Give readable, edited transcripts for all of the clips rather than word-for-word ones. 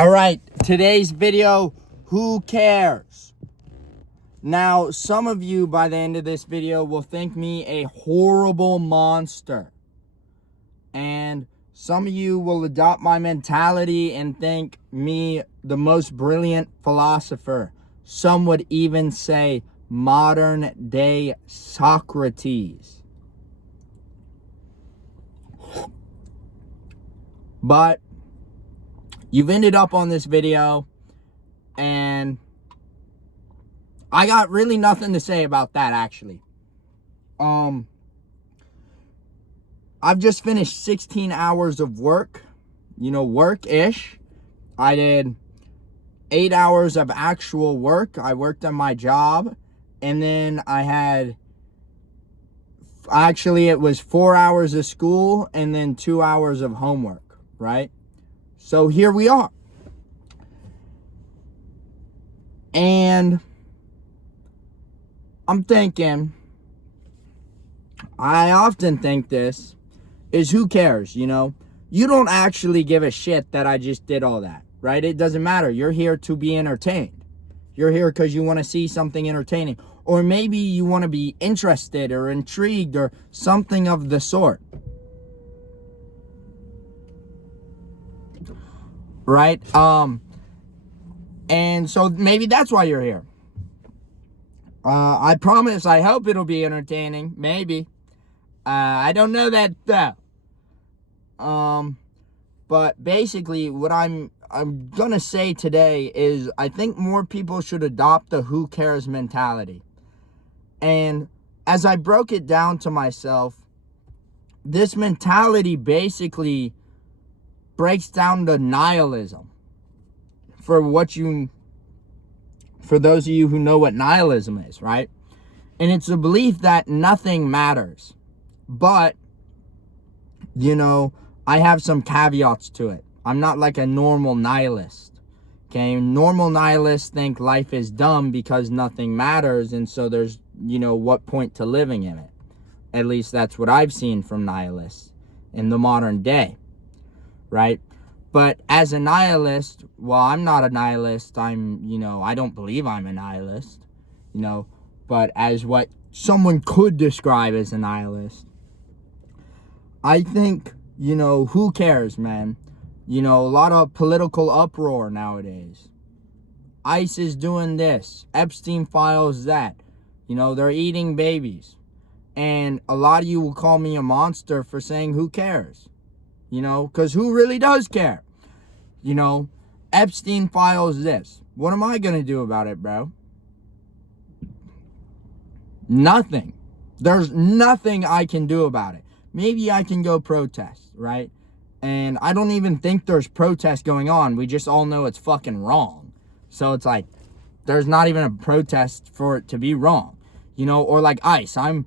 All right, today's video, who cares? Now, some of you by the end of this video will think me a horrible monster. And some of you will adopt my mentality and think me the most brilliant philosopher. Some would even say modern day Socrates. But you've ended up on this video, and I got really nothing to say about that, actually. I've just finished 16 hours of work, work-ish. I did 8 hours of actual work. I worked on my job, and then I had, actually it was 4 hours of school and then 2 hours of homework, right? So here we are. And I'm thinking, I often think this, is who cares, You don't actually give a shit that I just did all that, right? It doesn't matter. You're here to be entertained. You're here because you want to see something entertaining. Or maybe you want to be interested or intrigued or something of the sort. Right? And so maybe that's why you're here. I promise, I hope it'll be entertaining. Maybe. I don't know that though. But basically what I'm gonna say today is I think more people should adopt the who cares mentality. And as I broke it down to myself, this mentality basically breaks down to nihilism. For those of you who know what nihilism is, right? And it's a belief that nothing matters. But, I have some caveats to it. I'm not like a normal nihilist. Okay, normal nihilists think life is dumb because nothing matters, and so there's, what point to living in it? At least that's what I've seen from nihilists in the modern day, right? But as a nihilist, well, I'm not a nihilist. I don't believe I'm a nihilist, but as what someone could describe as a nihilist, I think, who cares, man? A lot of political uproar nowadays. ICE is doing this. Epstein files that. They're eating babies. And a lot of you will call me a monster for saying who cares? Because who really does care? Epstein files this. What am I going to do about it, bro? Nothing. There's nothing I can do about it. Maybe I can go protest, right? And I don't even think there's protest going on. We just all know it's fucking wrong. So it's like, there's not even a protest for it to be wrong. Or like ICE. I'm,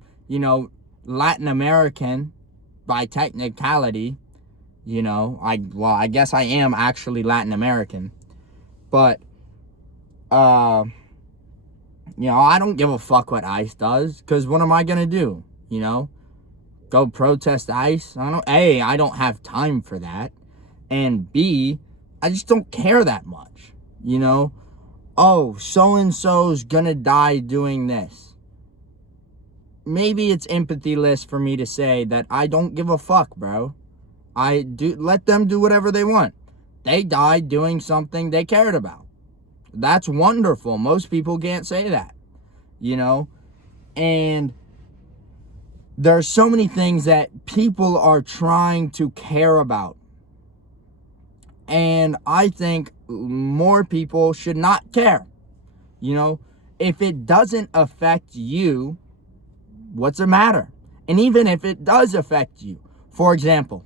Latin American by technicality. I guess I am actually Latin American. But, I don't give a fuck what ICE does. Because what am I going to do? Go protest ICE? I don't have time for that. And B, I just don't care that much. Oh, so-and-so's gonna die doing this. Maybe it's empathy-less for me to say that I don't give a fuck, bro. Let them do whatever they want. They died doing something they cared about. That's wonderful. Most people can't say that. And there's so many things that people are trying to care about. And I think more people should not care. If it doesn't affect you, what's the matter? And even if it does affect you, for example,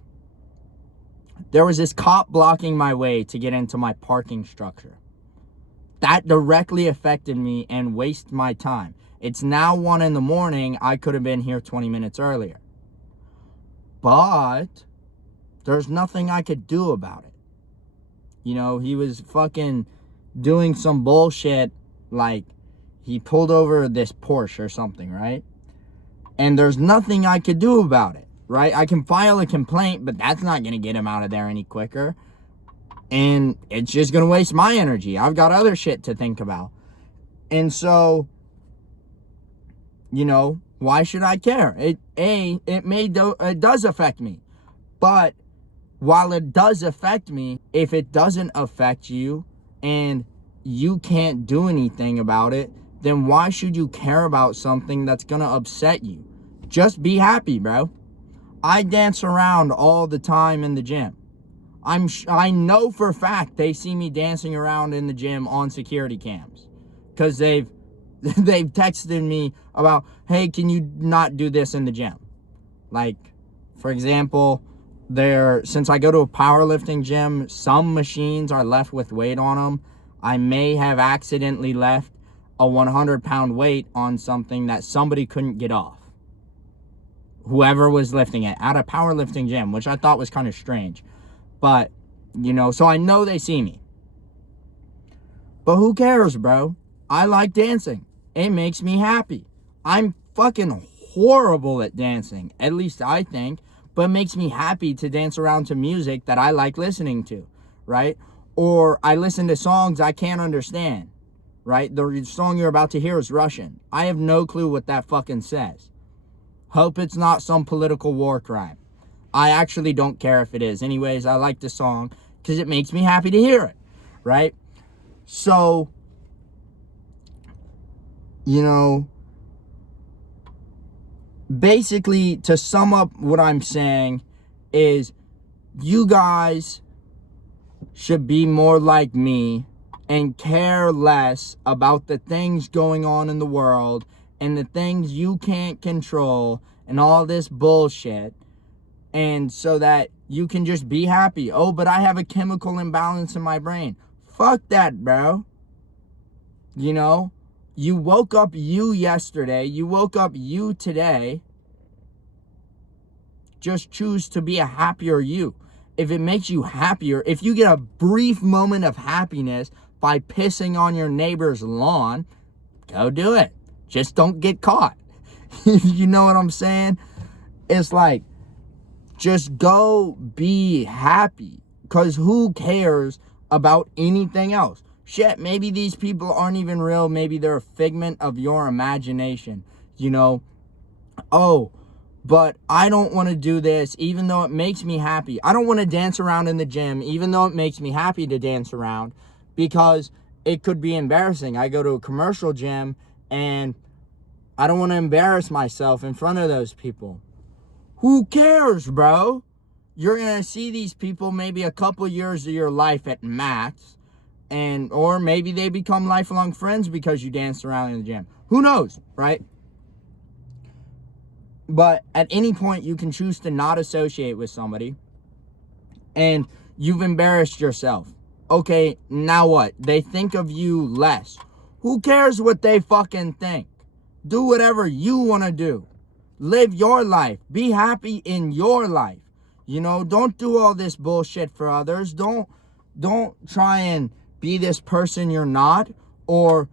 there was this cop blocking my way to get into my parking structure. That directly affected me and wasted my time. It's now 1 a.m. I could have been here 20 minutes earlier. But there's nothing I could do about it. He was fucking doing some bullshit, like he pulled over this Porsche or something, right? And there's nothing I could do about it, right? I can file a complaint, but that's not going to get him out of there any quicker. And it's just going to waste my energy. I've got other shit to think about. And so, why should I care? It does affect me. But while it does affect me, if it doesn't affect you and you can't do anything about it, then why should you care about something that's going to upset you? Just be happy, bro. I dance around all the time in the gym. I know for a fact they see me dancing around in the gym on security cams, because they've texted me about, hey, can you not do this in the gym? Like, for example, since I go to a powerlifting gym, some machines are left with weight on them. I may have accidentally left a 100-pound weight on something that somebody couldn't get off. Whoever was lifting it at a powerlifting gym, which I thought was kind of strange. But, so I know they see me. But who cares, bro? I like dancing. It makes me happy. I'm fucking horrible at dancing, at least I think, but it makes me happy to dance around to music that I like listening to, right? Or I listen to songs I can't understand, right? The song you're about to hear is Russian. I have no clue what that fucking says. Hope it's not some political war crime. I actually don't care if it is. Anyways, I like the song because it makes me happy to hear it, right? So, basically, to sum up what I'm saying is, you guys should be more like me and care less about the things going on in the world and the things you can't control and all this bullshit, and so that you can just be happy. Oh, but I have a chemical imbalance in my brain. Fuck that, bro. You woke up you yesterday, you woke up you today. Just choose to be a happier you. If it makes you happier, if you get a brief moment of happiness by pissing on your neighbor's lawn, go do it. Just don't get caught. You know what I'm saying? It's like, just go be happy. Because who cares about anything else? Shit, maybe these people aren't even real. Maybe they're a figment of your imagination. Oh, but I don't want to do this even though it makes me happy. I don't want to dance around in the gym even though it makes me happy to dance around, because it could be embarrassing. I go to a commercial gym and I don't want to embarrass myself in front of those people. Who cares, bro? You're going to see these people maybe a couple years of your life at max, or maybe they become lifelong friends because you dance around in the gym. Who knows, right? But at any point, you can choose to not associate with somebody, and you've embarrassed yourself. Okay, now what? They think of you less. Who cares what they fucking think? Do whatever you want to do. Live your life. Be happy in your life. Don't do all this bullshit for others. Don't try and be this person you're not. Or,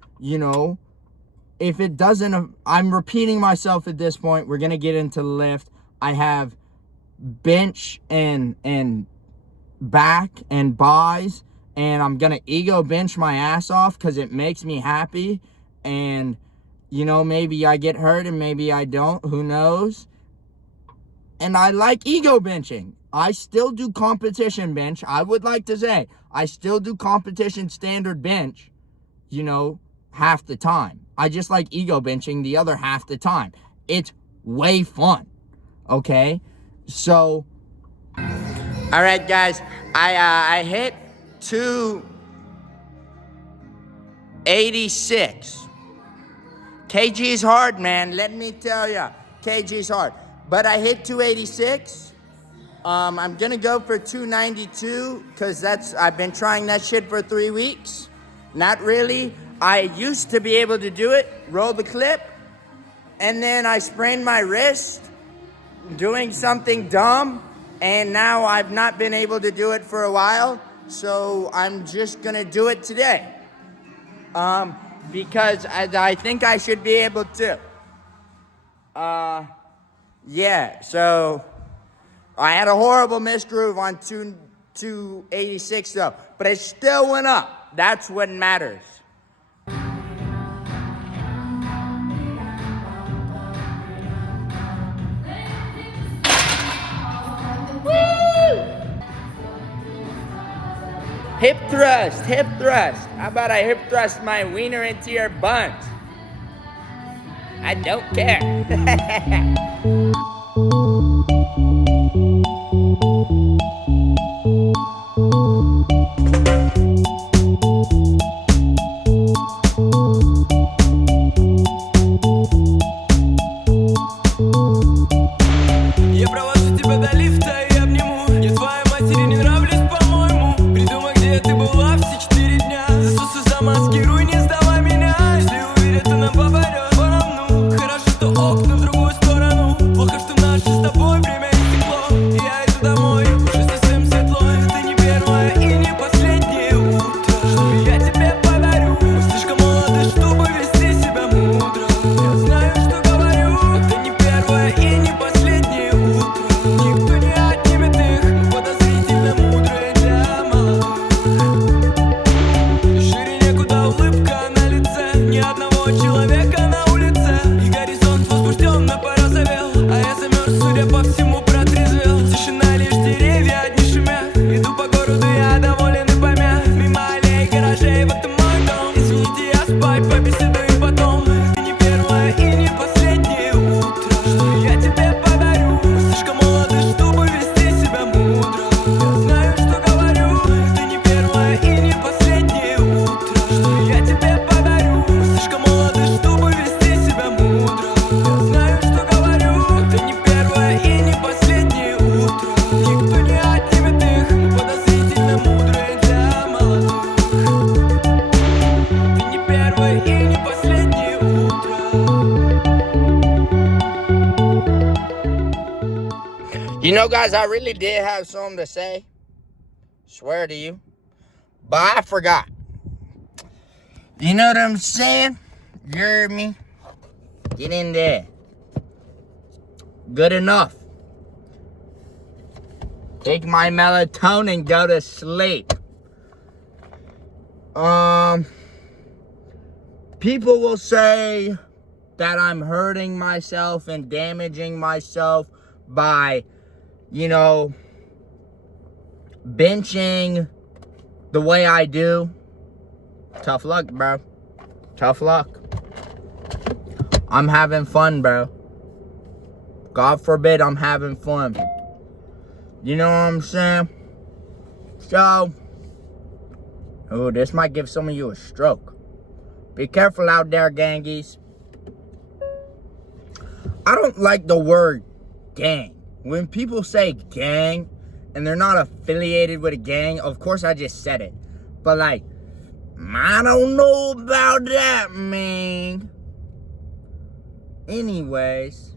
if it doesn't, I'm repeating myself at this point. We're going to get into the lift. I have bench and back and buys, and I'm going to ego bench my ass off because it makes me happy. And, maybe I get hurt and maybe I don't. Who knows? And I like ego benching. I still do competition bench. I would like to say I still do competition standard bench, half the time. I just like ego benching the other half the time. It's way fun. Okay? So, all right, guys. I hit 286. KG's hard, man. Let me tell ya. KG's hard. But I hit 286. I'm going to go for 292 because I've been trying that shit for 3 weeks. Not really. I used to be able to do it, roll the clip, and then I sprained my wrist doing something dumb, and now I've not been able to do it for a while, so I'm just going to do it today. Because I think I should be able to. Yeah, so I had a horrible misgroove on to 86 though, but it still went up. That's what matters. Hip thrust, hip thrust. How about I hip thrust my wiener into your buns? I don't care. Я провожу тебя до лифта и обниму. Я твоей матери не нравлюсь, по-моему. Придумай, где ты была все 4 дня. Засусы замаскируй, не сдавай меня. Если увидят, то нам попадет по равну. Хорошо, что окна в другую сторону. Плохо, что наше с тобой время истекло. И я иду домой, уже совсем светло. Это не первое и не последнее утро, что я тебе подарю. Мы слишком молоды, чтобы вести себя мудро. Я знаю, что говорю. Это не первое и не последнее утро. Никто не отнимет их. Мы подозрительно мудрые для молодых. Шире некуда улыбка на лице. Ни одного человека на улице. И горизонт возбужденно порозовел. А я замерз, судя по всему, протрезвел. Тишина, лишь деревья одни шумят. Иду по городу, я доволен и помят. Мимо аллей, гаражей, вот и мой дом. Извините, я спать побеседую потом. Это не первое и не последнее утро, что я тебе подарю. Мы слишком молоды, чтобы вести себя мудро. Я знаю, что говорю. Это не первое и не последнее утро, что я тебе подарю. Мы слишком молоды, чтобы вести себя мудро. Я знаю, что говорю. Это не первое и не последнее утро. Никто не отнимет их. Мы подозрительно мудрые для молодых. Это не первое и не последнее утро. You know, guys, I really did have something to say. Swear to you. But I forgot. You know what I'm saying? You heard me? Get in there. Good enough. Take my melatonin, go to sleep. People will say that I'm hurting myself and damaging myself by, you know, benching the way I do. Tough luck, bro. Tough luck. I'm having fun, bro. God forbid I'm having fun. You know what I'm saying? So, oh, this might give some of you a stroke. Be careful out there, gangies. I don't like the word gang. When people say gang and they're not affiliated with a gang, of course I just said it. But like, I don't know about that, man. Anyways,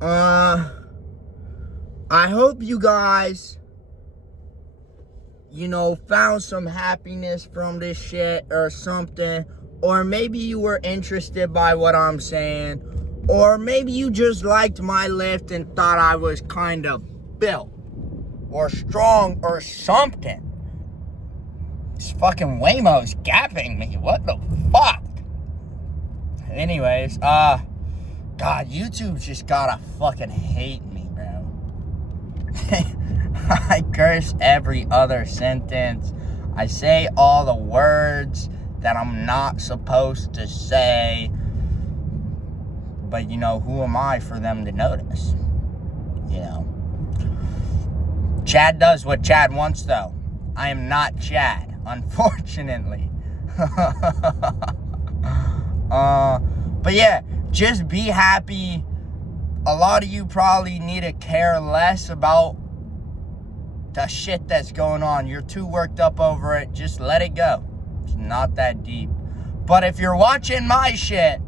I hope you guys, you know, found some happiness from this shit or something. Or maybe you were interested by what I'm saying. Or maybe you just liked my lift and thought I was kind of built or strong or something. This fucking Waymo's gapping me. What the fuck? Anyways, God, YouTube's just gotta fucking hate me, bro. I curse every other sentence. I say all the words that I'm not supposed to say. But, you know, who am I for them to notice? You know. Chad does what Chad wants, though. I am not Chad, unfortunately. But yeah, just be happy. A lot of you probably need to care less about the shit that's going on. You're too worked up over it. Just let it go. It's not that deep. But if you're watching my shit,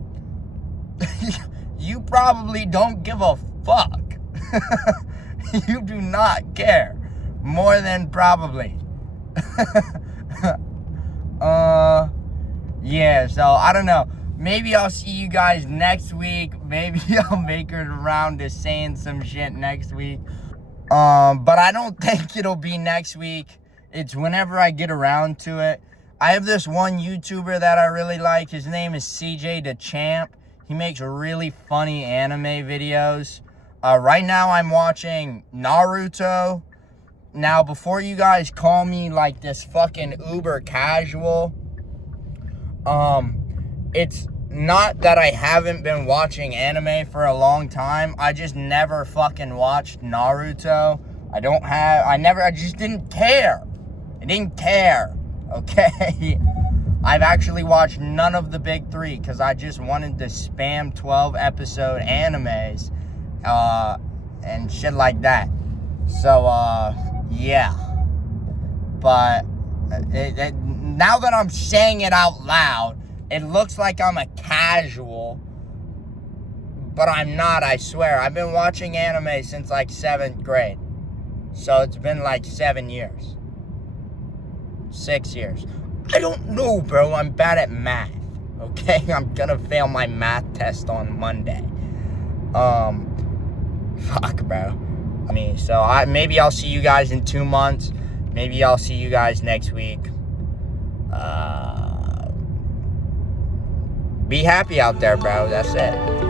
you probably don't give a fuck. You do not care. More than probably. Yeah, so I don't know. Maybe I'll see you guys next week. Maybe I'll make it around to saying some shit next week. But I don't think it'll be next week. It's whenever I get around to it. I have this one YouTuber that I really like. His name is CJ the Champ. He makes really funny anime videos. Right now I'm watching Naruto. Now, before you guys call me like this fucking uber casual, it's not that I haven't been watching anime for a long time. I just never fucking watched Naruto. I just didn't care. I didn't care, okay? I've actually watched none of the big three because I just wanted to spam 12-episode animes and shit like that. So, yeah. But now that I'm saying it out loud, it looks like I'm a casual, but I'm not, I swear. I've been watching anime since like 7th grade. So it's been like 7 years. 6 years. I don't know, bro. I'm bad at math. Okay? I'm gonna fail my math test on Monday. Fuck, bro. Maybe I'll see you guys in 2 months. Maybe I'll see you guys next week. Be happy out there, bro. That's it.